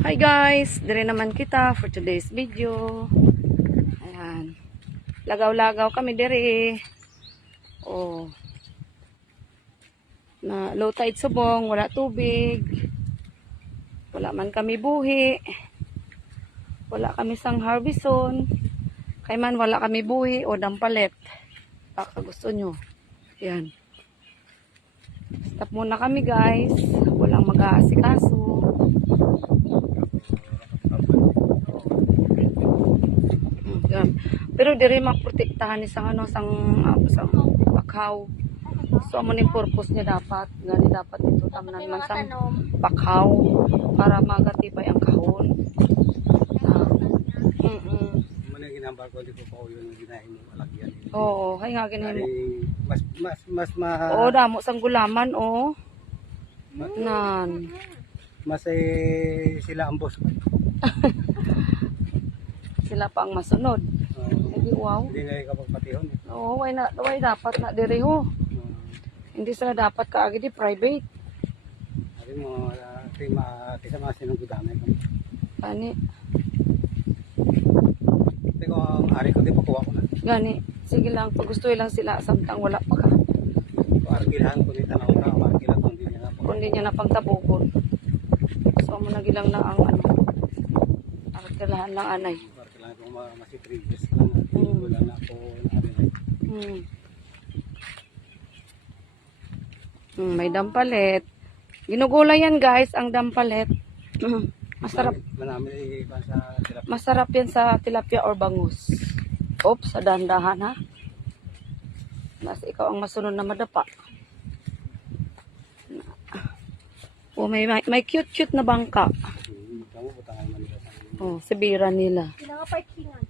Hi guys, dire naman kita for today's video. Ayan. Lagaw-lagaw kami dire. Oh. Na low tide subong, wala tubig. Wala man kami buhi. Wala kami sang harbison. Kay man wala kami buhi o dampalet. Baka gusto nyo. Ayan. Stop muna kami guys. Walang mag-aasikaso. Yan. Pero diri maprotektahan ni sang sang bakhaw. So amo ni purpose niya dapat, gani dapat ito tamnan man sang bakhaw para magatibay ang kahon. Muna ginambal ko di ko pa yung ginahin mo alagyan. Oo, kay nga ginahimo. Mas Oo, damo sang gulaman oh. Nan. mas sila ang boss. Sila pa ang masunod. Hindi wow. Hindi na ikapagpatihon. Oo, why dapat na diri ho. Hindi sila dapat kaagi di private. Sabi mo, kisa mga sinugudamay ko. Gani, Hindi ko ang ari ko, di pa kuha ko na. gani. Sige lang, pag gusto lang sila samtang wala pa ka. Kung arkilahan ko ni tanaw na, arkilahan kung di niya na po. Kung di niya napangtabukon. So mo nagilang na ang ano. Arkilahan lang anay. Arkilahan ko masiprevious lang. Wala na ako na ari. May dampalet. Ginugulay yan guys, ang dampalet. Masarap. Manami iba sa sila. Masarap yan sa tilapia or bangus. Oops, sa dahan-dahan ha. Mas ikaw ang masunod na madapa. Oh, may cute-cute na bangka. Kamu butangan man nila sa. Oh, sibiran nila. Pinaka-parkingan.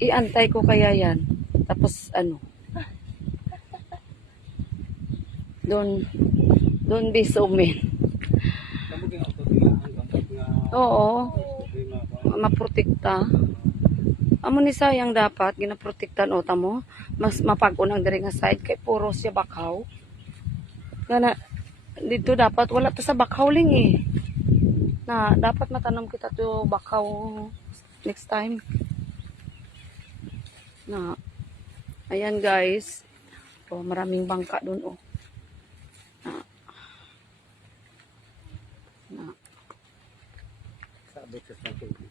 Iantay ko kaya yan. Tapos ano? Don't be so mean. Kamu ging auto nila hanggang nga. Oo, maprotekta. Amo ni sayang dapat ginaprotektan o tamo. Mas mapag-unang diri nga side kay puro siya bakhaw. Ngana dito dapat wala ta sa bakhaw ling eh. Na dapat matanom kita to bakhaw next time. Na ayan guys. Oh, maraming bangka doon oh. Sabot sa tubig.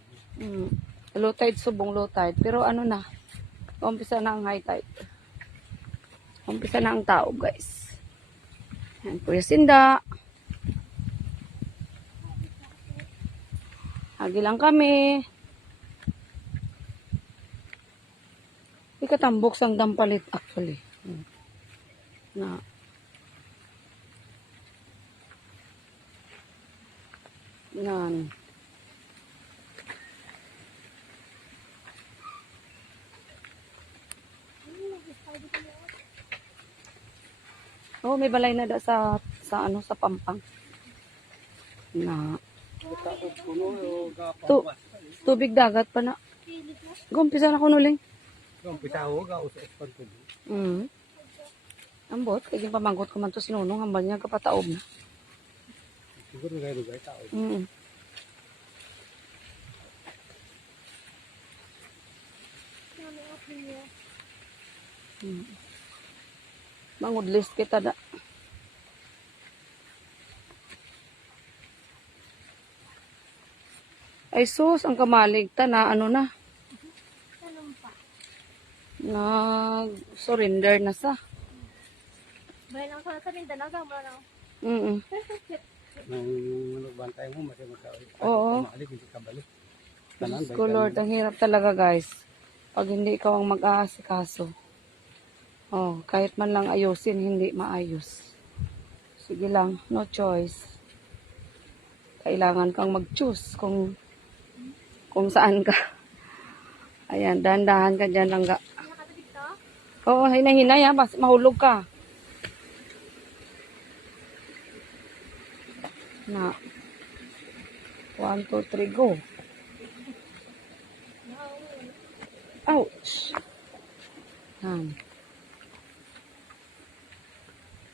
Low tide subong low tide. Pero ano na, umpisa na ang high tide. Umpisa na ang tao guys. Yan, Kuya Sinda. Hagi lang kami. Ikatambok sang dampalit actually. Na. Yan. Oh, may balay na da sa ano sa Pampang. Na tubig dagat pa na. Gumpisa na ko nuling. Kung pitaw ga usa espan ko. Ambot kay pamanggot ko man to sinunong hambal niya kapataob na. Siguro gay tao. Mangudlis kita da. Ay sus, ang kamalig ta na ano na. Nag-surrender na sa. Bayan ang sa Mindanao, gamo na. Nang bantay mo masay Oo. Malik hindi ka balik. Diyos ko Lord, ang hirap talaga guys. Pag hindi ikaw ang mag-aasikaso. Oh, kahit man lang ayusin, hindi maayos. Sige lang, no choice. Kailangan kang mag-choose kung saan ka. Ayan, dahan-dahan ka dyan lang ga. Nakatubig to? Oo, hinay-hinay ha, mahulog ka. Na. 1, 2, 3, go. Ouch.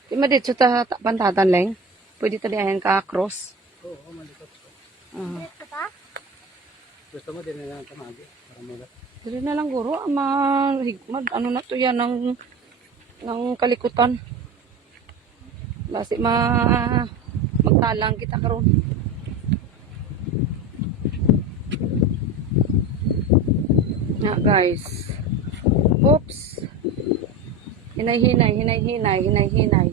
Di madit sa pantatan lang. Pwede tadi ayan ka cross. Oo, malikot ko. Ah. Diretso ta? Gusto mo din na lang tamagi para mulat. Dili na lang guro, mahigmad. Ano na to yan ng kalikutan. Basi magtalang kita karon. Nga guys. Oops. Hinay-hinay.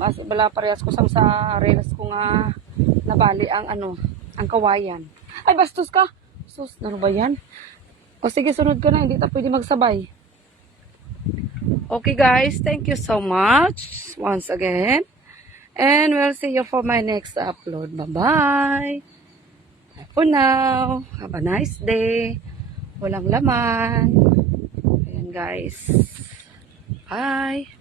Mas bala parehas ko sang sa reels ko nga nabali ang ang kawayan. Ay bastos ka. Sus, ano ba yan? O sige, sunod ka na. Hindi ta pwede magsabay. Okay guys, thank you so much once again. And we'll see you for my next upload. Bye-bye. Bye for now. Have a nice day. Walang laman. Ayan guys. Bye.